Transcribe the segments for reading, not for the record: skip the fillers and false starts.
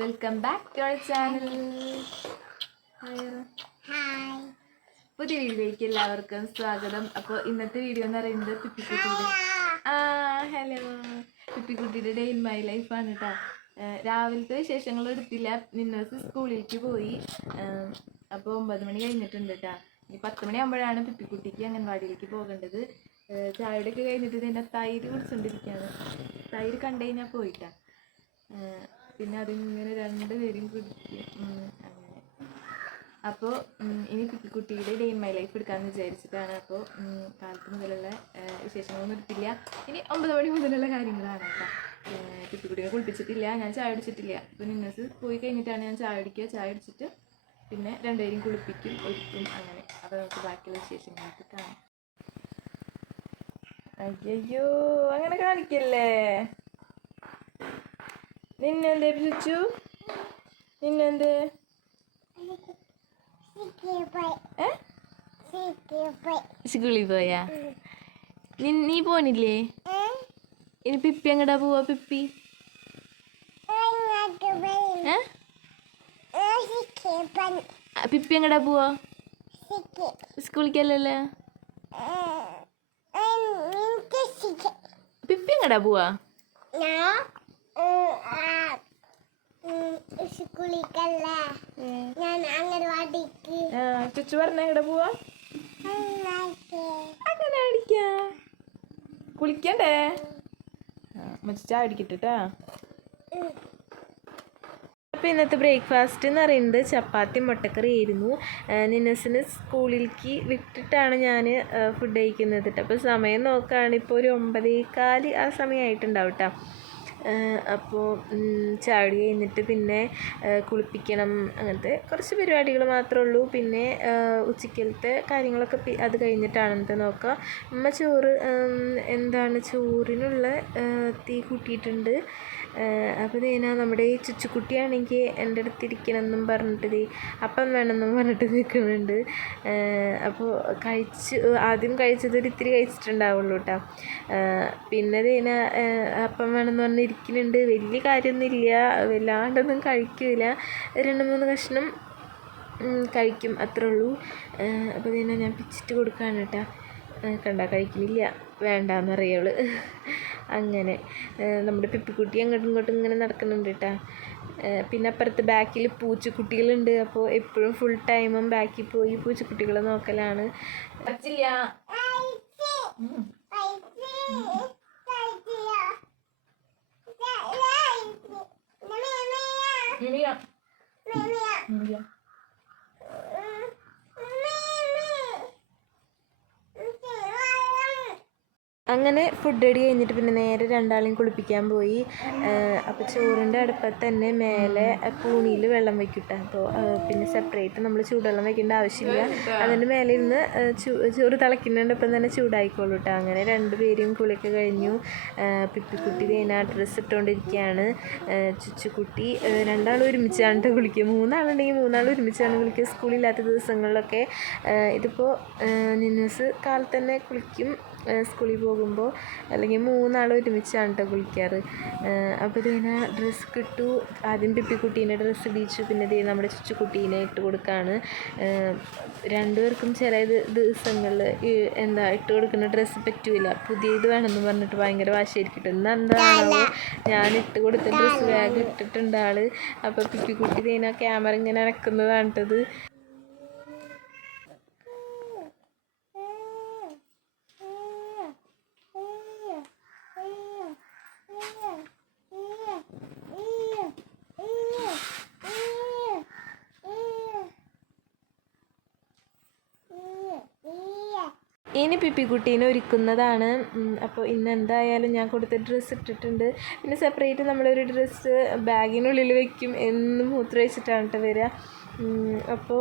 Welcome back to our channel. പുതിയ വീഡിയോയിലേക്ക് എല്ലാവർക്കും സ്വാഗതം. അപ്പോൾ ഇന്നത്തെ വീഡിയോ എന്ന് പറയുന്നത് പിപ്പിക്കുട്ടിയുടെ ഡേ ഇൻ മൈ ലൈഫാണ് കേട്ടോ. രാവിലത്തെ വിശേഷങ്ങൾ എടുത്തില്ല. നിന്നോസ് സ്കൂളിലേക്ക് പോയി. അപ്പോൾ 9 മണി കഴിഞ്ഞിട്ടുണ്ട് കേട്ടോ. ഇനി 10 മണിയാകുമ്പോഴാണ് പിപ്പിക്കുട്ടിക്ക് അംഗൻവാടിയിലേക്ക് പോകേണ്ടത്. ചായയുടെയൊക്കെ കഴിഞ്ഞിട്ട് ഇതിൻ്റെ തൈര് കുടിച്ചുകൊണ്ടിരിക്കുകയാണ്. തൈര് കണ്ടു കഴിഞ്ഞാൽ പോയിട്ടാ. പിന്നെ അതിങ്ങനെ രണ്ടുപേരും കുടിക്കും അങ്ങനെ. അപ്പോൾ ഇനി പിപ്പിക്കുട്ടിയുടെ ഡേ ഇൻ മൈ ലൈഫ് എടുക്കാമെന്ന് വിചാരിച്ചിട്ടാണ്. അപ്പോൾ കാലത്ത് മുതലുള്ള വിശേഷങ്ങളൊന്നും എടുത്തില്ല. ഇനി 9 മണി മുതലുള്ള കാര്യങ്ങളാണ് കേട്ടോ. പിപ്പിക്കുട്ടിയെ കുളിപ്പിച്ചിട്ടില്ല, ഞാൻ ചായ അടിച്ചിട്ടില്ല. അപ്പോൾ നിന്നസ് പോയി കഴിഞ്ഞിട്ടാണ് ഞാൻ ചായ അടിക്കുക. ചായ അടിച്ചിട്ട് പിന്നെ രണ്ടുപേരും കുളിപ്പിക്കും, ഒരുക്കും അങ്ങനെ. അപ്പോൾ നമുക്ക് ബാക്കിയുള്ള വിശേഷങ്ങളൊക്കെ കാണാം. അയ്യോ അങ്ങനെ കാണിക്കല്ലേ. നിന്നെന്തേ പിച്ചു? നിന്നെന്തേ? സ്കൂളിൽ പോയാ? നീ പോണില്ലേ? ഇനി പിപ്പി എങ്ങടാ പോവാ? പിപ്പി പിപ്പി എങ്ങടാ പോവാ? സ്കൂളിക്കല്ലല്ലേ. പിപ്പി എങ്ങടാ പോവാ? ചുച്ചു പറഞ്ഞ എവിടെ പോവാ? അങ്ങനെ അടിക്കാ കുളിക്കണ്ടേ? ചായ അടിക്കട്ടാ. അപ്പോൾ ഇന്നത്തെ ബ്രേക്ക്ഫാസ്റ്റ് എന്ന് പറയുന്നത് ചപ്പാത്തി മുട്ടക്കറി ആയിരുന്നു. നിന്നസിന് സ്കൂളിലേക്ക് വിട്ടിട്ടാണ് ഞാൻ ഫുഡ് കഴിക്കുന്നത്. അപ്പോൾ സമയം നോക്കുകയാണ്, ഇപ്പോൾ ഒരു 9:15 ആ സമയമായിട്ടുണ്ടാവും കേട്ടോ. അപ്പോൾ ചായ കഴിഞ്ഞിട്ട് പിന്നെ കുളിപ്പിക്കണം, അങ്ങനത്തെ കുറച്ച് പരിപാടികൾ മാത്രമേ ഉള്ളൂ. പിന്നെ ഉച്ചക്കലത്തെ കാര്യങ്ങളൊക്കെ അത് കഴിഞ്ഞിട്ടാണെന്ന് നോക്കുക. അമ്മ ചോറിനുള്ള തീ കൂട്ടിയിട്ടുണ്ട്. അപ്പോൾ ഇതിനാ നമ്മുടെ ഈ ചുച്ചുക്കുട്ടിയാണെങ്കിൽ എൻ്റെ അടുത്തിരിക്കണം എന്നും പറഞ്ഞിട്ട് അപ്പം വേണമെന്നും പറഞ്ഞിട്ട് നിൽക്കുന്നുണ്ട്. അപ്പോൾ ആദ്യം കഴിച്ചത് ഇത്തിരി കഴിച്ചിട്ടുണ്ടാവുള്ളൂ കേട്ടോ. പിന്നെ ഇതിനാ അപ്പം വേണമെന്ന് പറഞ്ഞിരിക്കുന്നുണ്ട്. വലിയ കാര്യമൊന്നുമില്ല, വല്ലാണ്ടൊന്നും കഴിക്കില്ല, 2-3 കഷ്ണം കഴിക്കും, അത്രേ ഉള്ളൂ. അപ്പോൾ ഇതിനെ ഞാൻ പിച്ചിട്ട് കൊടുക്കുകയാണ് കേട്ടോ. കഴിക്കുന്നില്ല, വേണ്ടാന്ന് അറിയുള്ളൂ. അങ്ങനെ നമ്മുടെ പിപ്പിക്കുട്ടി അങ്ങോട്ടും ഇങ്ങോട്ടും ഇങ്ങനെ നടക്കുന്നുണ്ട് കേട്ടോ. പിന്നെ അപ്പുറത്ത് ബാക്കിൽ പൂച്ചക്കുട്ടികളുണ്ട്. അപ്പോൾ എപ്പോഴും ഫുൾ ടൈമും ബാക്കിൽ പോയി പൂച്ചക്കുട്ടികളെ നോക്കലാണ്. അങ്ങനെ ഫുഡ് റെഡി കഴിഞ്ഞിട്ട് പിന്നെ നേരെ രണ്ടാളെയും കുളിപ്പിക്കാൻ പോയി. അപ്പോൾ ചോറിൻ്റെ അടുപ്പത്ത് തന്നെ മേലെ പൂണിയിൽ വെള്ളം വയ്ക്കട്ടെ. അപ്പോൾ പിന്നെ സെപ്പറേറ്റ് നമ്മൾ ചൂടുവെള്ളം വയ്ക്കേണ്ട ആവശ്യമില്ല. അതിൻ്റെ മേലെ ഇരുന്ന് ചോറ് തിളയ്ക്കുന്നതിനൊപ്പം തന്നെ ചൂടായിക്കോളൂ കേട്ടോ. അങ്ങനെ രണ്ടുപേരും കുളിയൊക്കെ കഴിഞ്ഞു. പിപ്പിക്കുട്ടി കഴിഞ്ഞാൽ ഡ്രസ്സ് ഇട്ടുകൊണ്ടിരിക്കുകയാണ്. ചുച്ചുക്കുട്ടി രണ്ടാളും ഒരുമിച്ചാണ് കേട്ടോ കുളിക്കുക. 3 ആളുണ്ടെങ്കിൽ 3 ആൾ ഒരുമിച്ചാണ് കുളിക്കുക സ്കൂളില്ലാത്ത ദിവസങ്ങളിലൊക്കെ. ഇതിപ്പോൾ നിന്നസ് കാലത്ത് തന്നെ കുളിക്കും സ്കൂളിൽ പോകുമ്പോൾ, അല്ലെങ്കിൽ 3 ആൾ ഒരുമിച്ചാണ് കേട്ടോ കുളിക്കാറ്. അപ്പോൾ ഇതിനെ ഡ്രസ്സ് കിട്ടു. ആദ്യം പിപ്പിക്കുട്ടീൻ്റെ ഡ്രസ്സ് ഇടിച്ചു, പിന്നെ നമ്മുടെ ചുച്ചുക്കുട്ടീനെ ഇട്ട് കൊടുക്കുകയാണ്. രണ്ടുപേർക്കും ചില ദിവസങ്ങളിൽ ഇട്ട് കൊടുക്കുന്ന ഡ്രസ്സ് പറ്റൂല, പുതിയത് വേണമെന്ന് പറഞ്ഞിട്ട് ഭയങ്കര വാശിയായിരിക്കട്ടെ. എന്താണോ ഞാൻ ഇട്ട് കൊടുത്ത ഡ്രസ്സ് വേഗം ഇട്ടിട്ടുണ്ട് ആൾ. അപ്പോൾ പിപ്പിക്കുട്ടി ഇതിനെ ക്യാമറ ഇങ്ങനെ അനക്കുന്നതാണ് കേട്ടത്. ഇനി പിപ്പിക്കുട്ടീനെ ഒരുക്കുന്നതാണ്. അപ്പോൾ ഇന്ന് എന്തായാലും ഞാൻ കൊടുത്ത ഡ്രസ്സ് ഇട്ടിട്ടുണ്ട്. പിന്നെ സെപ്പറേറ്റ് നമ്മളൊരു ഡ്രസ്സ് ബാഗിനുള്ളിൽ വയ്ക്കും. എന്നും മൂത്രം വെച്ചിട്ടാണ് കേട്ടോ വരിക. അപ്പോൾ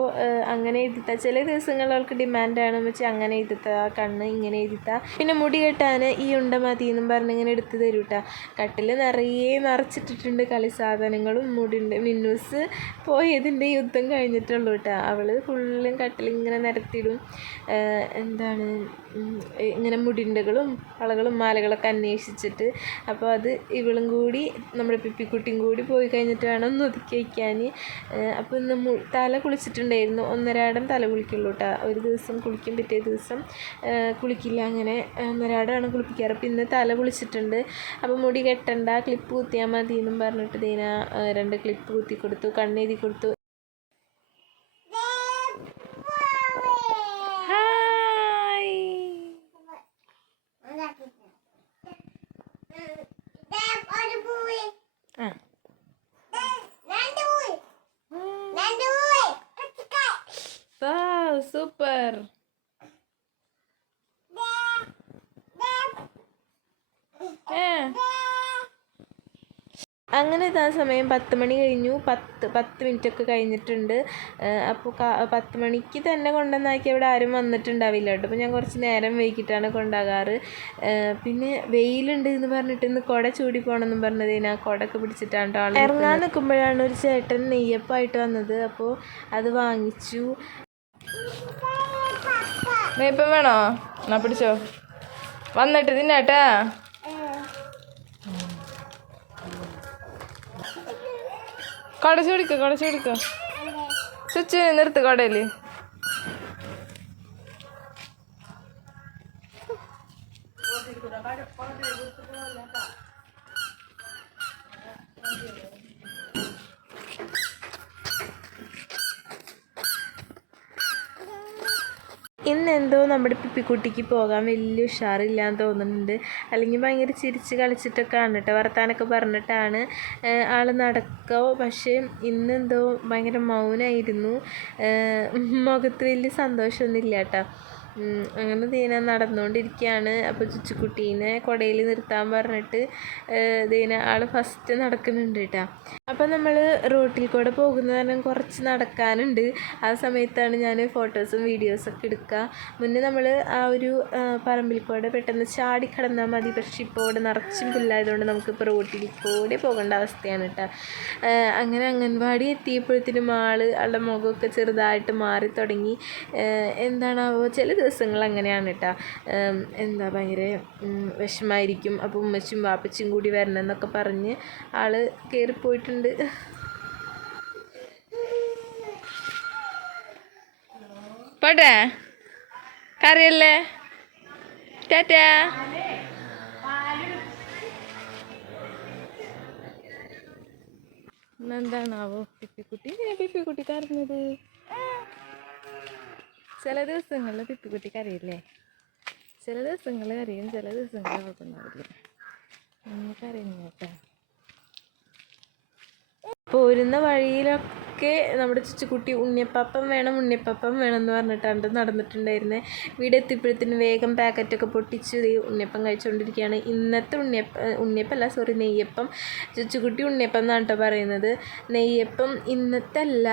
അങ്ങനെ എഴുതിത്താ. ചില ദിവസങ്ങളിൽ അവൾക്ക് ഡിമാൻഡാണെന്ന് വെച്ചാൽ അങ്ങനെ എഴുതിത്താ, കണ്ണ് ഇങ്ങനെ എഴുതിത്താ. പിന്നെ മുടി കെട്ടാൻ ഈ ഉണ്ട മതി എന്നും പറഞ്ഞ് ഇങ്ങനെ എടുത്ത് തരും കേട്ടോ. കട്ടിൽ നിറയെ നിറച്ചിട്ടിട്ടുണ്ട് കളി സാധനങ്ങളും. മുടിണ്ട് മിന്നൂസ് പോയതിൻ്റെ യുദ്ധം കഴിഞ്ഞിട്ടുള്ളൂ കേട്ടോ. അവൾ ഫുള്ളും കട്ടിലിങ്ങനെ നിരത്തിയിടും. എന്താണ് ഇങ്ങനെ മുടിണ്ടകളും വളകളും മാലകളൊക്കെ അന്വേഷിച്ചിട്ട്. അപ്പോൾ അത് ഇവളും കൂടി നമ്മുടെ പിപ്പിക്കുട്ടിയും കൂടി പോയി കഴിഞ്ഞിട്ട് വേണം ഒന്ന് ഒതുക്കി വയ്ക്കാൻ. അപ്പോൾ ഇന്ന് തല കുളിച്ചിട്ടുണ്ടായിരുന്നു. ഒന്നരാടം തല കുളിക്കുള്ളൂ കേട്ടോ. ഒരു ദിവസം കുളിക്കും, പിറ്റേ ദിവസം കുളിക്കില്ല. അങ്ങനെ ഒന്നരാടമാണ് കുളിപ്പിക്കാറ്. അപ്പോൾ ഇന്ന് തല കുളിച്ചിട്ടുണ്ട്. അപ്പോൾ മുടി കെട്ടണ്ട, ക്ലിപ്പ് കുത്തിയാൽ മതി എന്നും പറഞ്ഞിട്ട് ദീന 2 ക്ലിപ്പ് കുത്തി കൊടുത്തു, കണ്ണെഴുതി കൊടുത്തു. സൂപ്പർ. അങ്ങനെ ഇതാ സമയം 10 മണി കഴിഞ്ഞു. 10 മിനിറ്റൊക്കെ കഴിഞ്ഞിട്ടുണ്ട്. അപ്പോൾ 10 മണിക്ക് തന്നെ കൊണ്ടുവന്നാക്കി അവിടെ ആരും വന്നിട്ടുണ്ടാവില്ല കേട്ടോ. അപ്പോൾ ഞാൻ കുറച്ച് നേരം വൈകിട്ടാണ് കൊണ്ടാകാറ്. പിന്നെ വെയിലുണ്ട് എന്ന് പറഞ്ഞിട്ട് ഇന്ന് കുട ചൂടി പോകണമെന്നും പറഞ്ഞത് ആ കുടയൊക്കെ പിടിച്ചിട്ടാണ് കേട്ടോ. ഇറങ്ങാൻ നിൽക്കുമ്പോഴാണ് ഒരു ചേട്ടൻ നെയ്യപ്പമായിട്ട് വന്നത്. അപ്പോൾ അത് വാങ്ങിച്ചു. നെയ്യപ്പം വേണോ? എന്നാ പിടിച്ചോ, വന്നിട്ട് തിന്നാട്ടാ. കടച്ചു പിടിക്ക സ്വിച്ച് നിർത്ത് കടയിൽ. ഇന്നെന്തോ നമ്മുടെ പിപ്പിക്കുട്ടിക്ക് പോകാൻ വലിയ ഉഷാറില്ലാന്ന് തോന്നുന്നുണ്ട്. അല്ലെങ്കിൽ ഭയങ്കര ചിരിച്ച് കളിച്ചിട്ടൊക്കെയാണ് കേട്ടോ, വർത്താനൊക്കെ പറഞ്ഞിട്ടാണ് ആൾ നടക്കോ. പക്ഷേ ഇന്നെന്തോ ഭയങ്കര മൗനമായിരുന്നു. മുഖത്ത് വലിയ സന്തോഷമൊന്നുമില്ല കേട്ടോ. അങ്ങനെ ദീന നടന്നുകൊണ്ടിരിക്കുകയാണ്. അപ്പോൾ ചുച്ചുക്കുട്ടീനെ കുടയിൽ നിർത്താൻ പറഞ്ഞിട്ട് ദീന ആൾ ഫസ്റ്റ് നടക്കുന്നുണ്ട് കേട്ടോ. അപ്പോൾ നമ്മൾ റോട്ടിൽ കൂടെ പോകുന്ന കാരണം കുറച്ച് നടക്കാനുണ്ട്. ആ സമയത്താണ് ഞാൻ ഫോട്ടോസും വീഡിയോസൊക്കെ എടുക്കുക. മുന്നേ നമ്മൾ ആ ഒരു പറമ്പിൽ കൂടെ പെട്ടെന്ന് ചാടിക്കടന്നാൽ മതി. പക്ഷേ ഇപ്പോൾ ഇവിടെ നിറച്ചും പുല്ലായതുകൊണ്ട് നമുക്കിപ്പോൾ റോട്ടിൽ കൂടെ പോകേണ്ട അവസ്ഥയാണ് കേട്ടോ. അങ്ങനെ അംഗൻവാടി എത്തിയപ്പോഴത്തേനും ആളുടെ മുഖമൊക്കെ ചെറുതായിട്ട് മാറി തുടങ്ങി. എന്താണാവോ ചില ദിവസങ്ങൾ അങ്ങനെയാണ് കേട്ടോ. എന്താ ഭയങ്കര വിഷമായിരിക്കും. അപ്പോൾ ഉമ്മച്ചും വാപ്പച്ചും കൂടി വരണം എന്നൊക്കെ പറഞ്ഞ് ആൾ കയറിപ്പോയിട്ടുണ്ട്. പോട്ടെ, കറിയല്ലേ, ടാറ്റാ. എന്താണാവോ പിപ്പിക്കുട്ടി കരഞ്ഞത്? ചില ദിവസങ്ങളിൽ പിപ്പിക്കുട്ടി കരയില്ലേ? ചില ദിവസങ്ങളിൽ കരയും, ചില ദിവസങ്ങളിൽ കുഴപ്പമുണ്ടാവില്ല. കരയുന്നു കേട്ടോ. പോരുന്ന വഴിയിലൊക്കെ നമ്മുടെ ചുച്ചുകുട്ടി ഉണ്ണിയപ്പം വേണം എന്ന് പറഞ്ഞിട്ടാണ് നടന്നിട്ടുണ്ടായിരുന്നത്. വീട് എത്തിയപ്പോഴത്തേന് വേഗം പാക്കറ്റൊക്കെ പൊട്ടിച്ച് ഉണ്ണിയപ്പം കഴിച്ചുകൊണ്ടിരിക്കുകയാണ്. ഇന്നത്തെ ഉണ്ണിയപ്പമല്ല, നെയ്യപ്പം. ചുച്ചുകുട്ടി ഉണ്ണിയപ്പം എന്നാണ് കേട്ടോ പറയുന്നത്. നെയ്യപ്പം ഇന്നത്തെ അല്ല,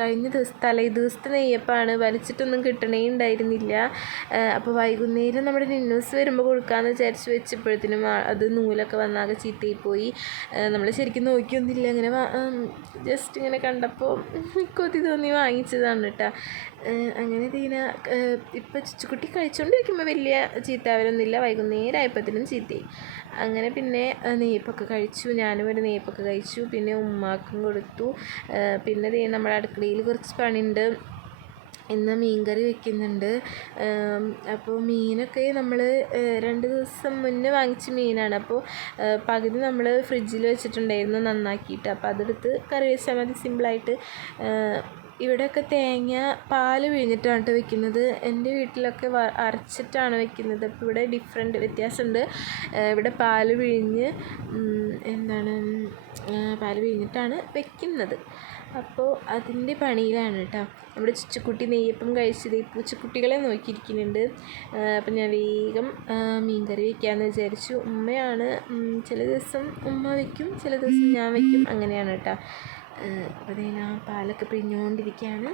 കഴിഞ്ഞ തലേ ദിവസത്തെ നെയ്യപ്പമാണ്. വലിച്ചിട്ടൊന്നും കിട്ടണേ ഉണ്ടായിരുന്നില്ല. അപ്പോൾ വൈകുന്നേരം നമ്മുടെ നിന്നൂസ് വരുമ്പോൾ കൊടുക്കാമെന്ന് വിചാരിച്ച് വെച്ചപ്പോഴത്തേനും അത് നൂലൊക്കെ വന്നാകെ ചീത്തയിൽ പോയി. നമ്മൾ ശരിക്കും നോക്കിയൊന്നുമില്ല. അങ്ങനെ ജസ്റ്റ് ഇങ്ങനെ കണ്ടപ്പോൾ കൊതി തോന്നി വാങ്ങിച്ചതാണ് കേട്ടോ. അങ്ങനെ ദീന ഇപ്പം ചുച്ചുകുട്ടി കഴിച്ചുകൊണ്ടിരിക്കുമ്പോൾ വലിയ ചീത്താവരൊന്നുമില്ല. വൈകുന്നേരം ആയപ്പോഴത്തേനും ചീത്തയായി. അങ്ങനെ പിന്നെ നെയ്യപ്പൊക്കെ കഴിച്ചു. ഞാനും ഒരു നെയ്യപ്പൊക്കെ കഴിച്ചു. പിന്നെ ഉമ്മാക്കും കൊടുത്തു. പിന്നെ നമ്മുടെ അടുക്കളയിൽ കുറച്ച് പണിയുണ്ട്. ഇന്ന് മീൻകറി വെക്കുന്നുണ്ട്. അപ്പോൾ മീനൊക്കെ നമ്മൾ 2 ദിവസം മുന്നേ വാങ്ങിച്ച മീനാണ്. അപ്പോൾ പകുതി നമ്മൾ ഫ്രിഡ്ജിൽ വെച്ചിട്ടുണ്ടായിരുന്നു നന്നാക്കിയിട്ട്. അപ്പോൾ അതെടുത്ത് കറി വെച്ചാൽ മതി സിമ്പിളായിട്ട്. ഇവിടെയൊക്കെ തേങ്ങ പാൽ പിഴിഞ്ഞിട്ടാണ് കേട്ടോ വെക്കുന്നത്. എൻ്റെ വീട്ടിലൊക്കെ അരച്ചിട്ടാണ് വെക്കുന്നത്. അപ്പോൾ ഇവിടെ വ്യത്യാസമുണ്ട്. ഇവിടെ പാൽ പിഴിഞ്ഞ് പാൽ പിഴിഞ്ഞിട്ടാണ് വെക്കുന്നത്. അപ്പോൾ അതിൻ്റെ പണിയിലാണ് കേട്ടോ. നമ്മുടെ ചുച്ചുക്കുട്ടി നെയ്യപ്പം കഴിച്ചത് പൂച്ചക്കുട്ടികളെ നോക്കിയിരിക്കുന്നുണ്ട്. അപ്പം ഞാൻ വേഗം മീൻകറി വയ്ക്കാമെന്ന് വിചാരിച്ചു. ഉമ്മയാണ് ചില ദിവസം ഉമ്മ വയ്ക്കും, ചില ദിവസം ഞാൻ വയ്ക്കും, അങ്ങനെയാണ് കേട്ടോ. അപ്പോൾ അതിന് ആ പാലൊക്കെ പിഴിഞ്ഞുകൊണ്ടിരിക്കുകയാണ്.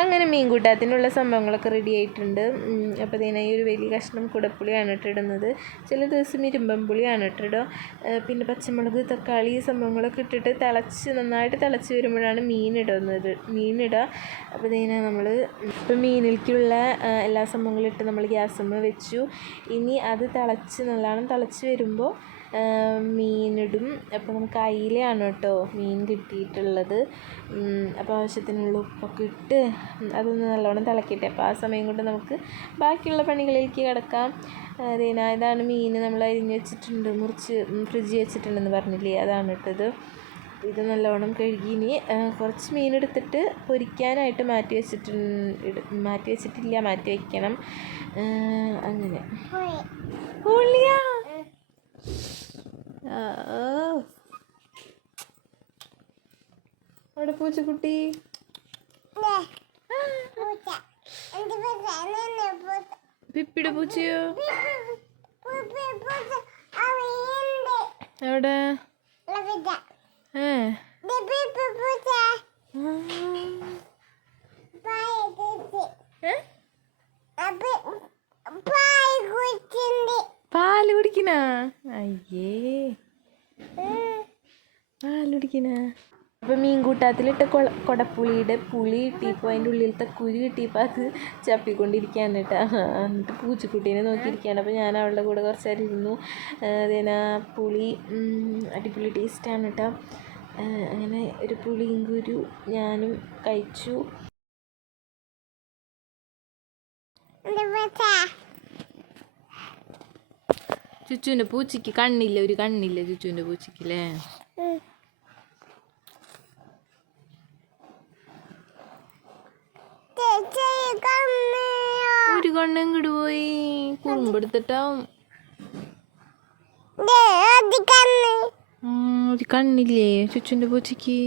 അങ്ങനെ മീൻ കൂട്ടാത്തിനുള്ള സംഭവങ്ങളൊക്കെ റെഡി ആയിട്ടുണ്ട്. അപ്പോൾ ഇതിനെ ഈ ഒരു വലിയ കഷ്ണം കുടപ്പുളിയാണ് ഇട്ടിടുന്നത്. ചില ദിവസം ഇരുമ്പമ്പുളിയാണ് ഇട്ടിടുക. പിന്നെ പച്ചമുളക്, തക്കാളി സംഭവങ്ങളൊക്കെ ഇട്ടിട്ട് നന്നായിട്ട് തിളച്ച് വരുമ്പോഴാണ് മീനിടുക. അപ്പോൾ ഇതിനെ നമ്മൾ ഇപ്പോൾ മീനിലേക്കുള്ള എല്ലാ സംഭവങ്ങളും ഇട്ട് നമ്മൾ ഗ്യാസുമ്മ വെച്ചു. ഇനി അത് നല്ലോണം തിളച്ച് വരുമ്പോൾ മീനിടും. അപ്പോൾ നമുക്ക് അയിലയാണ് കേട്ടോ മീൻ കിട്ടിയിട്ടുള്ളത്. അപ്പോൾ ആവശ്യത്തിനുള്ള ഉപ്പൊക്കെ ഇട്ട് അതൊന്ന് നല്ലോണം തിളക്കട്ടെ. അപ്പോൾ ആ സമയം കൊണ്ട് നമുക്ക് ബാക്കിയുള്ള പണികളിലേക്ക് കിടക്കാം. ഇതാണ് മീൻ നമ്മൾ അരിഞ്ഞ് വെച്ചിട്ടുണ്ട്, മുറിച്ച് ഫ്രിഡ്ജിൽ വെച്ചിട്ടുണ്ടെന്ന് പറഞ്ഞില്ലേ, അതാണ് ഇട്ടത്. ഇത് നല്ലോണം കഴുകി ഇനി കുറച്ച് മീനെടുത്തിട്ട് പൊരിക്കാനായിട്ട് മാറ്റി വയ്ക്കണം. അങ്ങനെ അവിടെ പൂച്ചക്കുട്ടി പിപ്പിയുടെ പൂച്ചയോ എവിടെ? പാല് കുടിക്കണ? അയ്യേ, പാല് കുടിക്കണ. അപ്പോൾ മീൻ കൂട്ടാത്തിലിട്ട കൊടപ്പുളിയുടെ പുളി കിട്ടിയപ്പോൾ അതിൻ്റെ ഉള്ളിലത്തെ കുരു കിട്ടിയപ്പോൾ അത് ചപ്പിക്കൊണ്ടിരിക്കുകയാണ് കേട്ടോ. എന്നിട്ട് പൂച്ചക്കുട്ടീനെ നോക്കിയിരിക്കുകയാണ്. അപ്പോൾ ഞാൻ അവളുടെ കൂടെ കുറച്ച് നേരം ഇരുന്നു. അതിന് പുളി അടിപൊളി ടേസ്റ്റാണ് കേട്ടോ. അങ്ങനെ ഒരു പുളിയും കുരു ഞാനും കഴിച്ചു. ചുച്ചുവിൻ്റെ പൂച്ചയ്ക്ക് ഒരു കണ്ണില്ല ചുച്ചുവിൻ്റെ പൂച്ചയ്ക്കല്ലേ. ഒരു കണ്ണ് എങ്ങോട്ട് പോയി? കുറുമ്പെടുത്തിട്ടാവും. ഒരു കണ്ണില്ലേ ചുച്ചുവിൻ്റെ പൂച്ചയ്ക്ക്?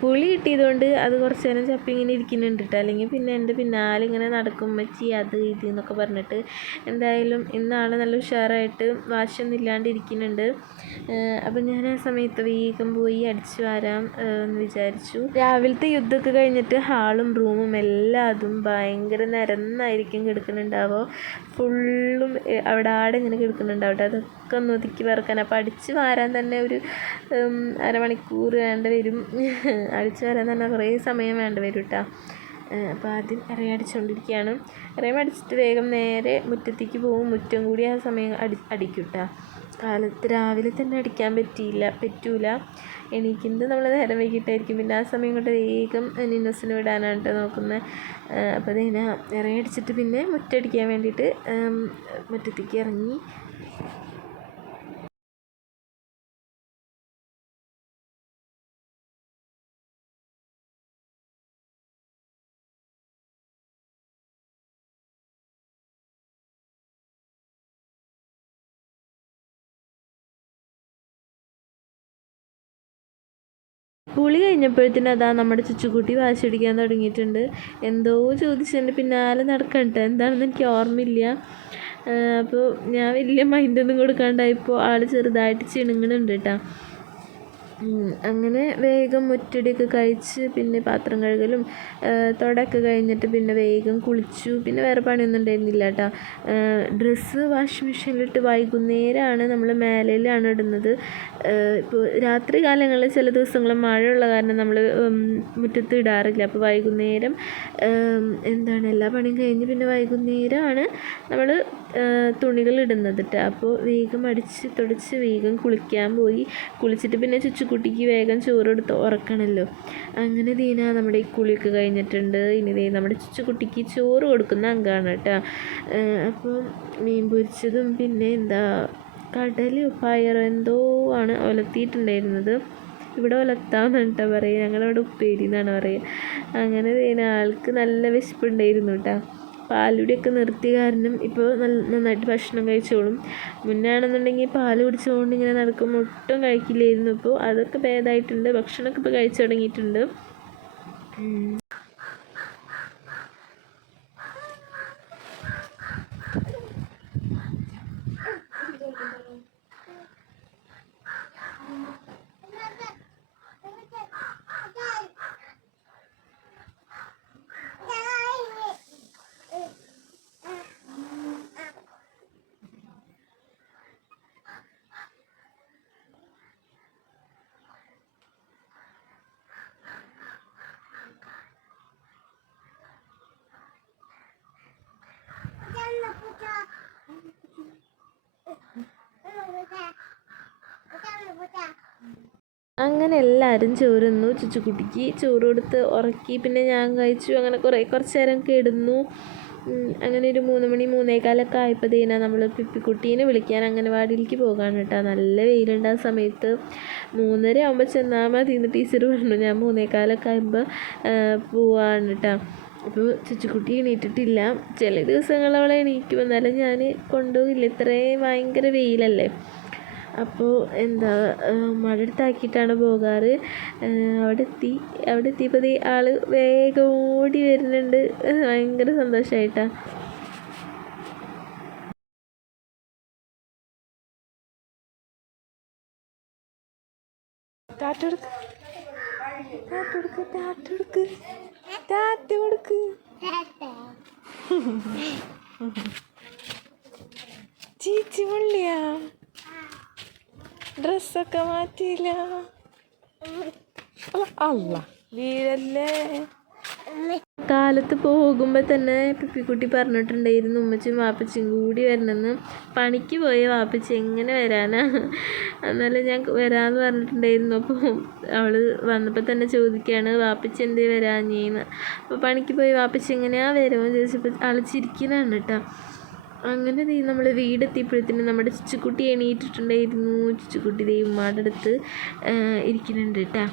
പുളി കിട്ടിയതുകൊണ്ട് അത് കുറച്ച് നേരം ചപ്പി ഇങ്ങനെ ഇരിക്കുന്നുണ്ട് കേട്ടോ. അല്ലെങ്കിൽ പിന്നെ എൻ്റെ പിന്നാലെ ഇങ്ങനെ നടക്കും, മച്ചി അത് ഇത് എന്നൊക്കെ പറഞ്ഞിട്ട്. എന്തായാലും ഇന്നാൾ നല്ല ഉഷാറായിട്ട് വാശിയൊന്നും ഇല്ലാണ്ട് ഇരിക്കുന്നുണ്ട്. അപ്പം ഞാൻ ആ സമയത്ത് വേഗം പോയി അടിച്ചു വാരാം എന്ന് വിചാരിച്ചു. രാവിലത്തെ യുദ്ധമൊക്കെ കഴിഞ്ഞിട്ട് ഹാളും റൂമും എല്ലാതും ഭയങ്കര നിരന്നായിരിക്കും കിടക്കുന്നുണ്ടാവോ. ഫുള്ളും അവിടെ ഇങ്ങനെ കിടക്കുന്നുണ്ടാവട്ടെ. അതൊക്കെ ഒന്ന് ഒതുക്കി വറക്കാൻ. അപ്പോൾ അടിച്ചു വാരാൻ തന്നെ ഒരു അരമണിക്കൂർ വേണ്ടി വരും. അടിച്ചു വരാൻ തന്നെ കുറേ സമയം വേണ്ടി വരും കേട്ടോ. അപ്പോൾ ആദ്യം ഇറയടിച്ചുകൊണ്ടിരിക്കുകയാണ്. ഇറയമടിച്ചിട്ട് വേഗം നേരെ മുറ്റത്തേക്ക് പോകും. മുറ്റം കൂടി ആ സമയം അടിക്കും കേട്ടോ. രാവിലെ തന്നെ അടിക്കാൻ പറ്റൂല. എണീക്കുന്നത് നമ്മൾ നേരം വൈകിട്ടായിരിക്കും. പിന്നെ ആ സമയം കൊണ്ട് വേഗം നിന്നസിന് വിടാനാണ് കേട്ടോ നോക്കുന്നത്. അപ്പോൾ അതിനെ ഇറയടിച്ചിട്ട് പിന്നെ മുറ്റടിക്കാൻ വേണ്ടിയിട്ട് മുറ്റത്തേക്ക് ഇറങ്ങി. കുളി കഴിഞ്ഞപ്പോഴത്തേനും അതാ നമ്മുടെ ചുച്ചുകുട്ടി വാശി പിടിക്കാൻ തുടങ്ങിയിട്ടുണ്ട്. എന്തോ ചോദിച്ചതിൻ്റെ പിന്നാലെ നടക്കണ്ട, എന്താണെന്ന് എനിക്ക് ഓർമ്മയില്ല. അപ്പോൾ ഞാൻ വലിയ മൈൻഡൊന്നും കൊടുക്കാണ്ടായപ്പോൾ ആൾ ചെറുതായിട്ട് ചിണുങ്ങുന്നുണ്ട് കേട്ടോ. അങ്ങനെ വേഗം മുറ്റടിയൊക്കെ കഴിച്ച് പിന്നെ പാത്രം കഴുകലും തുടയൊക്കെ കഴിഞ്ഞിട്ട് പിന്നെ വേഗം കുളിച്ചു. പിന്നെ വേറെ പണിയൊന്നും ഉണ്ടായിരുന്നില്ല കേട്ടോ. ഡ്രസ്സ് വാഷിംഗ് മെഷീനിലിട്ട് വൈകുന്നേരമാണ് നമ്മൾ മേലയിലാണ് ഇടുന്നത്. ഇപ്പോൾ രാത്രി കാലങ്ങളിൽ ചില ദിവസങ്ങൾ മഴയുള്ള കാരണം നമ്മൾ മുറ്റത്ത് ഇടാറില്ല. അപ്പോൾ വൈകുന്നേരം എല്ലാ പണിയും കഴിഞ്ഞ് പിന്നെ വൈകുന്നേരമാണ് നമ്മൾ തുണികൾ ഇടുന്നത് കേട്ടോ. അപ്പോൾ വേഗം അടിച്ച് തുടച്ച് വേഗം കുളിക്കാൻ പോയി. കുളിച്ചിട്ട് പിന്നെ ചുച്ചുകുട്ടിക്ക് വേഗം ചോറെടുത്ത് ഉറക്കണമല്ലോ. അങ്ങനെ നമ്മുടെ ഈ കുളിയൊക്കെ കഴിഞ്ഞിട്ടുണ്ട്. ഇനി നമ്മുടെ ചുച്ചുകുട്ടിക്ക് ചോറ് കൊടുക്കുന്ന അംഗമാണ് കേട്ടോ. അപ്പോൾ മീൻ പൊരിച്ചതും പിന്നെ കടലയോ പയറോ എന്തോ ആണ് ഒലത്തിയിട്ടുണ്ടായിരുന്നത്. ഇവിടെ ഒലത്താമെന്നാണ് കേട്ടോ പറയുക, ഞങ്ങളിവിടെ ഉപ്പേരി എന്നാണ് പറയുക. അങ്ങനെ ആൾക്ക് നല്ല വിശപ്പുണ്ടായിരുന്നു കേട്ടോ. പാലുടിയൊക്കെ നിർത്തിയ കാരണം ഇപ്പോൾ നന്നായിട്ട് ഭക്ഷണം കഴിച്ചോളും. മുന്നേ ആണെന്നുണ്ടെങ്കിൽ പാൽ കുടിച്ചുകൊണ്ട് ഇങ്ങനെ നടക്കുമ്പോൾ ഒട്ടും കഴിക്കില്ലായിരുന്നു. ഇപ്പോൾ അതൊക്കെ ഭേദമായിട്ടുണ്ട്. ഭക്ഷണമൊക്കെ ഇപ്പോൾ കഴിച്ചു തുടങ്ങിയിട്ടുണ്ട്. അങ്ങനെ എല്ലാവരും ചോറുന്നു. ചുച്ചുക്കുട്ടിക്ക് ചോറ് കൊടുത്ത് ഉറക്കി. പിന്നെ ഞാൻ കഴിച്ചു. അങ്ങനെ കുറച്ച് നേരം കിടന്നു. അങ്ങനെ ഒരു 3 മണി 3:15 ആയപ്പോഴത്തേനാ നമ്മൾ പിപ്പിക്കുട്ടീനെ വിളിക്കാൻ അംഗനവാടിയിലേക്ക് പോകാൻ കേട്ടോ. നല്ല വെയിലുണ്ട് ആ സമയത്ത്. 3:30 ആകുമ്പോൾ ചെന്നാൽ മതി എന്ന് ടീച്ചർ പറഞ്ഞു. ഞാൻ 3:15 ആകുമ്പോൾ പോവാണ് കേട്ടോ. അപ്പോൾ ചുച്ചുക്കുട്ടി എണീറ്റിട്ടില്ല. ചില ദിവസങ്ങൾ അവളെ എണീക്കും, എന്നാലും ഞാൻ കൊണ്ടുപോകില്ല, ഇത്രയും ഭയങ്കര വെയിലല്ലേ. അപ്പോൾ മഴ എടുത്താക്കിയിട്ടാണ് പോകാറ്. അവിടെ എത്തിയപ്പോൾ ആൾ വേഗം ഓടി വരുന്നുണ്ട്. ഭയങ്കര സന്തോഷമായിട്ടാണ്. ചീച്ചി മുള്ളിയാ, ഡ്രസ്സൊക്കെ മാറ്റിയില്ല. അല്ല വീഴല്ലേ. കാലത്ത് പോകുമ്പോൾ തന്നെ പിപ്പിക്കുട്ടി പറഞ്ഞിട്ടുണ്ടായിരുന്നു ഉമ്മച്ചും വാപ്പച്ചും കൂടി വരണമെന്ന്. പണിക്ക് പോയ വാപ്പച്ചി എങ്ങനെ വരാനാ, എന്നാലും ഞാൻ വരാമെന്ന് പറഞ്ഞിട്ടുണ്ടായിരുന്നു. അപ്പോൾ അവൾ വന്നപ്പോൾ തന്നെ ചോദിക്കുകയാണ് വാപ്പച്ചി എന്തേ വരാഞ്ഞേന്ന്. അപ്പോൾ പണിക്ക് പോയി വാപ്പച്ചി എങ്ങനെയാ വരുമെന്ന് ചോദിച്ചപ്പോൾ ആൾ ചിരിക്കുന്നതാണ് കേട്ടോ. അങ്ങനെ നമ്മൾ വീടെത്തിയപ്പോഴത്തേനും നമ്മുടെ ചുച്ചുക്കുട്ടി എണീറ്റിട്ടുണ്ടായിരുന്നു. ചുച്ചുക്കുട്ടി ഉമ്മയുടെ അടുത്ത് ഇരിക്കുന്നുണ്ട് കേട്ടോ.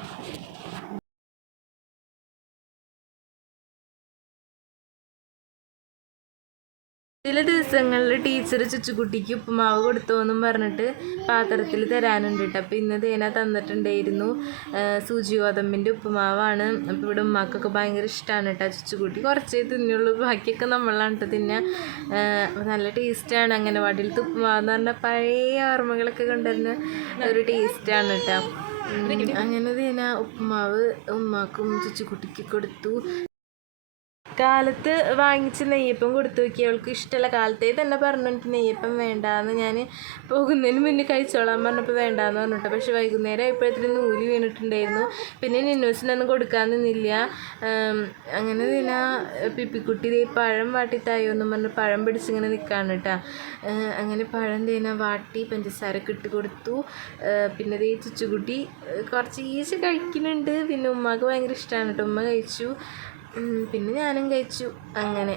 ചില ദിവസങ്ങളിൽ ടീച്ചർ ചുച്ചുക്കുട്ടിക്ക് ഉപ്പുമാവ് കൊടുത്തോന്നും പറഞ്ഞിട്ട് പാത്രത്തിൽ തരാനുണ്ട് കേട്ടോ. അപ്പോൾ ഇന്ന് തേന തന്നിട്ടുണ്ടായിരുന്നു. സൂചി ഗോതമ്പിൻ്റെ ഉപ്പുമാവാണ്. അപ്പോൾ ഇവിടെ ഉമ്മാക്കൊക്കെ ഭയങ്കര ഇഷ്ടമാണ് കേട്ടോ. ചുച്ചുക്കുട്ടി കുറച്ചേ തിന്നുള്ളൂ, ബാക്കിയൊക്കെ നമ്മളാണ് കേട്ടോ തിന്നുക. നല്ല ടേസ്റ്റാണ്. അംഗനവാടിയിലത്തെ ഉപ്പുമാവ് എന്ന് പറഞ്ഞാൽ പഴയ ഓർമ്മകളൊക്കെ കൊണ്ടുവരുന്ന ഒരു ടേസ്റ്റാണ് കേട്ടോ. അങ്ങനെ തേന ഉപ്പുമാവ് ഉമ്മാക്കും ചുച്ചുക്കുട്ടിക്ക് കൊടുത്തു. കാലത്ത് വാങ്ങിച്ച് നെയ്യപ്പം കൊടുത്തു നോക്കി. അവൾക്ക് ഇഷ്ടമല്ല. കാലത്തേ തന്നെ പറഞ്ഞു എനിക്ക് നെയ്യപ്പം വേണ്ടാന്ന്. ഞാൻ പോകുന്നതിന് മുന്നേ കഴിച്ചോളാൻ പറഞ്ഞപ്പോൾ വേണ്ടാന്ന് പറഞ്ഞിട്ട്. പക്ഷെ വൈകുന്നേരം ആയപ്പോഴത്തേനും നൂല് വീണിട്ടുണ്ടായിരുന്നു. പിന്നെ നിന്നൂസിനൊന്നും കൊടുക്കാൻ നിന്നില്ല. അങ്ങനെ പിന്നെ പിപ്പിക്കുട്ടി പഴം വാട്ടി തായോന്നും പറഞ്ഞ് പഴം പിടിച്ചിങ്ങനെ നിൽക്കാണ് കേട്ടോ. അങ്ങനെ പഴം തേന വാട്ടി പഞ്ചസാരക്ക് ഇട്ട് കൊടുത്തു. പിന്നെ ചുച്ചുകുട്ടി കുറച്ച് ഈച്ച് കഴിക്കുന്നുണ്ട്. പിന്നെ ഉമ്മാക്ക് ഭയങ്കര ഇഷ്ടമാണ് കേട്ടോ. ഉമ്മ കഴിച്ചു, പിന്നെ ഞാനും കഴിച്ചു. അങ്ങനെ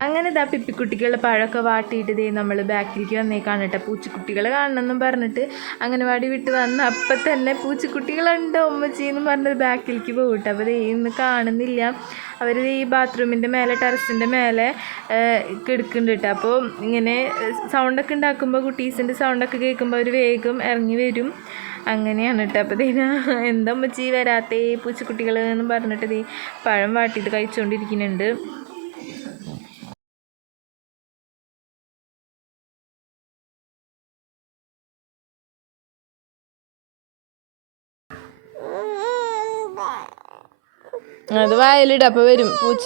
അങ്ങനെ പിപ്പിക്കുട്ടികളുടെ പഴമൊക്കെ വാട്ടിയിട്ട് നമ്മൾ ബാക്കിലേക്ക് വന്നേക്കാണ് കേട്ടോ. പൂച്ചക്കുട്ടികളെ കാണണമെന്നും പറഞ്ഞിട്ട് അംഗനവാടി വിട്ട് വന്ന് അപ്പം തന്നെ പൂച്ചക്കുട്ടികളുണ്ട് ഉമ്മച്ചിന്ന് പറഞ്ഞത് ബാക്കിലേക്ക് പോകട്ടെ. അപ്പോൾ ഇന്ന് കാണുന്നില്ല. അവർ ഈ ബാത്റൂമിൻ്റെ മേലെ ടെറസിൻ്റെ മേലെ കിടക്കുന്നുണ്ട് കേട്ടോ. അപ്പോൾ ഇങ്ങനെ സൗണ്ടൊക്കെ ഉണ്ടാക്കുമ്പോൾ കുട്ടീസിൻ്റെ സൗണ്ടൊക്കെ കേൾക്കുമ്പോൾ അവർ വേഗം ഇറങ്ങി വരും. അങ്ങനെയാണ് കേട്ടോ. അപ്പോൾ എന്താ ഉമ്മച്ചി വരാത്തേ പൂച്ചക്കുട്ടികൾ എന്ന് പറഞ്ഞിട്ട് പഴം വാട്ടിയിട്ട് കഴിച്ചുകൊണ്ടിരിക്കുന്നുണ്ട്. അത് വായലിട, അപ്പോൾ വരും പൂച്ച.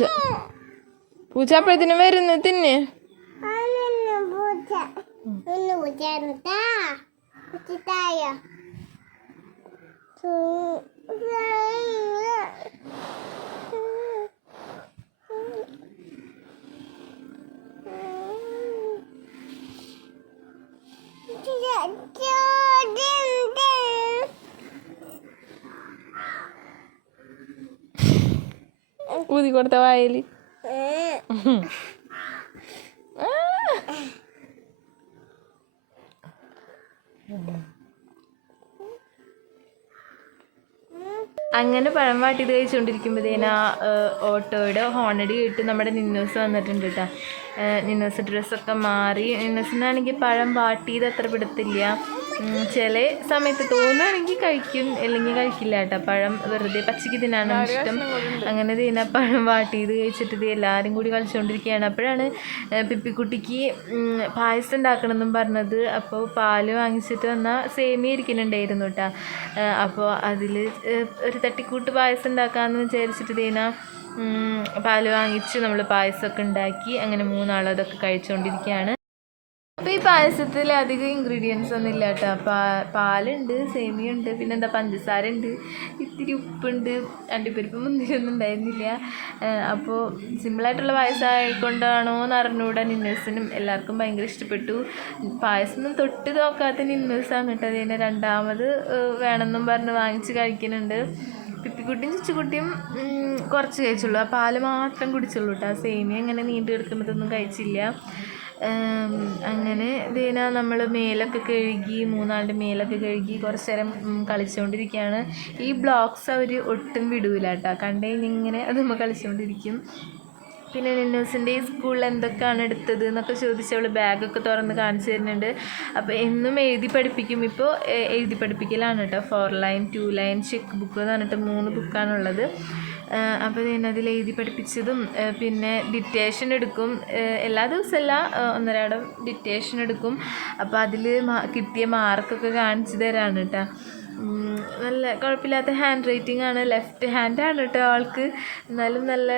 പൂച്ച അപ്പോഴത്തേനും വരുന്നു തിന്നെ. ഊതി കൊടുത്ത വായല്. അങ്ങനെ പഴം വാട്ടിയത് കഴിച്ചുകൊണ്ടിരിക്കുമ്പോഴത്തേനാ ഓട്ടോയുടെ ഹോണടി കേട്ട് നമ്മുടെ നിന്നൂസ് വന്നിട്ടുണ്ട് കേട്ടോ. നിന്നൂസ് ഡ്രസ്സൊക്കെ മാറി. നിന്നൂസിനാണെങ്കിൽ പഴം വാട്ടിയത് അത്ര പിടുത്തില്ല. ചില സമയത്ത് തോന്നുകയാണെങ്കിൽ കഴിക്കും, അല്ലെങ്കിൽ കഴിക്കില്ല കേട്ടോ. പഴം വെറുതെ പച്ചയ്ക്ക് തിന്നാണ് ഇഷ്ടം. അങ്ങനെ തിന്നാ പഴം വാട്ടിയത് കഴിച്ചിട്ട് എല്ലാവരും കൂടി കളിച്ചുകൊണ്ടിരിക്കുകയാണ്. അപ്പോഴാണ് പിപ്പിക്കുട്ടിക്ക് പായസം ഉണ്ടാക്കണമെന്നും പറഞ്ഞത്. അപ്പോൾ പാല് വാങ്ങിച്ചിട്ട് വന്നാൽ സേമിയ ഇരിക്കുന്നുണ്ടായിരുന്നു കേട്ടോ. അപ്പോൾ അതിൽ ഒരു തട്ടിക്കൂട്ട് പായസം ഉണ്ടാക്കാമെന്ന് വിചാരിച്ചിട്ട് തീന പാല് വാങ്ങിച്ച് നമ്മൾ പായസമൊക്കെ ഉണ്ടാക്കി. അങ്ങനെ 3 ആളും അതൊക്കെ കഴിച്ചുകൊണ്ടിരിക്കുകയാണ്. അപ്പോൾ ഈ പായസത്തിൽ അധികം ഇൻഗ്രീഡിയൻസ് ഒന്നും ഇല്ല കേട്ടോ. പാലുണ്ട്, സേമിയുണ്ട്, പിന്നെന്താ പഞ്ചസാര ഉണ്ട്, ഇത്തിരി ഉപ്പുണ്ട്, അണ്ടിപ്പരിപ്പ് മുന്തിരിയൊന്നും ഉണ്ടായിരുന്നില്ല. അപ്പോൾ സിമ്പിളായിട്ടുള്ള പായസം ആയിക്കൊണ്ടാണോ എന്ന് അറിഞ്ഞുകൂടാ. നിന്നൂസിനും എല്ലാവർക്കും ഭയങ്കര ഇഷ്ടപ്പെട്ടു. പായസം തൊട്ട് നോക്കാത്ത നിന്നൂസാണ് കേട്ടോ. അതിനെ രണ്ടാമത് വേണമെന്നും പറഞ്ഞ് വാങ്ങിച്ച് കഴിക്കുന്നുണ്ട്. പിപ്പിക്കുട്ടിയും ചുച്ചുകുട്ടിയും കുറച്ച് കഴിച്ചുള്ളൂ. ആ പാല് മാത്രം കുടിച്ചുള്ളൂ കേട്ടോ. സേമിയ അങ്ങനെ നീണ്ടു കിടക്കുന്നതൊന്നും കഴിച്ചില്ല. അങ്ങനെ ഇതിനാ നമ്മൾ മേലൊക്കെ കഴുകി, 3 ആളുടെ മേലൊക്കെ കഴുകി കുറച്ച് നേരം കളിച്ചുകൊണ്ടിരിക്കുകയാണ്. ഈ ബ്ലോഗ്സ് അവർ ഒട്ടും വിടൂല കേട്ടോ. കണ്ടുകഴിഞ്ഞിങ്ങനെ അത് നമ്മൾ കളിച്ചുകൊണ്ടിരിക്കും. പിന്നെ നിന്നൂസിൻ്റെ ഈ സ്കൂളിൽ എന്തൊക്കെയാണ് എടുത്തത് എന്നൊക്കെ ചോദിച്ച് അവൾ ബാഗൊക്കെ തുറന്ന് കാണിച്ചു തരുന്നുണ്ട്. അപ്പോൾ എന്നും എഴുതി പഠിപ്പിക്കും. ഇപ്പോൾ എഴുതി പഠിപ്പിക്കലാണ് കേട്ടോ. 4 ലൈൻ 2 ലൈൻ ചെക്ക് ബുക്ക് എന്ന് പറഞ്ഞിട്ട് 3 ബുക്കാണുള്ളത്. അപ്പോൾ അതിൽ എഴുതി പഠിപ്പിച്ചതും പിന്നെ ഡിറ്റേഷൻ എടുക്കും. എല്ലാ ദിവസമല്ല, 1-2 ഡിറ്റേഷൻ എടുക്കും. അപ്പോൾ അതിൽ കിട്ടിയ മാർക്കൊക്കെ കാണിച്ചു തരാണ് കേട്ടോ. നല്ല കുഴപ്പമില്ലാത്ത ഹാൻഡ് റൈറ്റിംഗ് ആണ്. ലെഫ്റ്റ് ഹാൻഡാണ് കേട്ടോ ആൾക്ക്. എന്നാലും നല്ല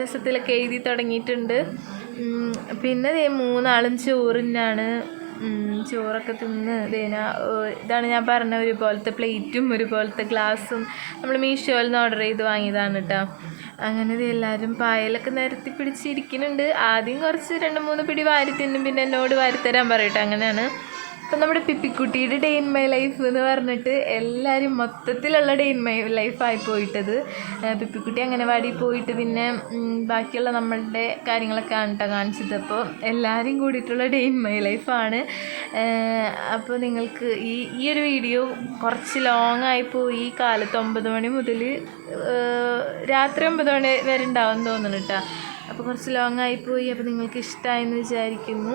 രസത്തിലൊക്കെ എഴുതി തുടങ്ങിയിട്ടുണ്ട്. പിന്നെ 3 ആളും ചോറിനാണ്. ചോറൊക്കെ തിന്ന് ഇതാണ് ഞാൻ പറഞ്ഞ ഒരുപോലത്തെ പ്ലേറ്റും ഒരുപോലത്തെ ഗ്ലാസ്സും നമ്മൾ മീഷോയിൽ നിന്ന് ഓർഡർ ചെയ്ത് വാങ്ങിയതാണ് കേട്ടോ. അങ്ങനെ എല്ലാവരും പായലൊക്കെ നിരത്തി പിടിച്ചിരിക്കുന്നുണ്ട്. ആദ്യം കുറച്ച് 2-3 പിടി വാരി തിന്നും, പിന്നെ എന്നോട് വാരിത്തരാൻ പറയട്ടെ. അങ്ങനെയാണ്. അപ്പം നമ്മുടെ പിപ്പിക്കുട്ടിയുടെ ഡേ ഇൻ മൈ ലൈഫ് എന്ന് പറഞ്ഞിട്ട് എല്ലാവരും മൊത്തത്തിലുള്ള ഡേ ഇൻ മൈ ലൈഫായി പോയിട്ടത്. പിപ്പിക്കുട്ടി അംഗനവാടി പോയിട്ട് പിന്നെ ബാക്കിയുള്ള നമ്മളുടെ കാര്യങ്ങളൊക്കെ ആണ് കേട്ടോ കാണിച്ചത്. അപ്പോൾ എല്ലാവരും കൂടിയിട്ടുള്ള ഡേ ഇൻ മൈ ലൈഫാണ്. അപ്പോൾ നിങ്ങൾക്ക് ഈ ഒരു വീഡിയോ കുറച്ച് ലോങ് ആയിപ്പോയി. കാലത്ത് 9 മണി മുതൽ രാത്രി 9 മണി വരെ ഉണ്ടാവുമെന്ന് തോന്നുന്നു കേട്ടോ. അപ്പോൾ കുറച്ച് ലോങ് ആയിപ്പോയി. അപ്പോൾ നിങ്ങൾക്ക് ഇഷ്ടമായെന്ന് വിചാരിക്കുന്നു.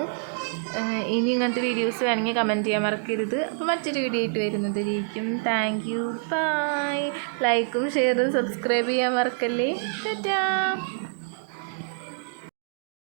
ഇനി ഇങ്ങനത്തെ വീഡിയോസ് വേണമെങ്കിൽ കമൻറ്റ് ചെയ്യാൻ മറക്കരുത്. അപ്പോൾ മറ്റൊരു വീഡിയോ ആയിട്ട് വരുന്നതായിരിക്കും. Thank you, bye. ലൈക്കും ഷെയറും സബ്സ്ക്രൈബ് ചെയ്യാൻ മറക്കല്ലേ. ടാറ്റാ.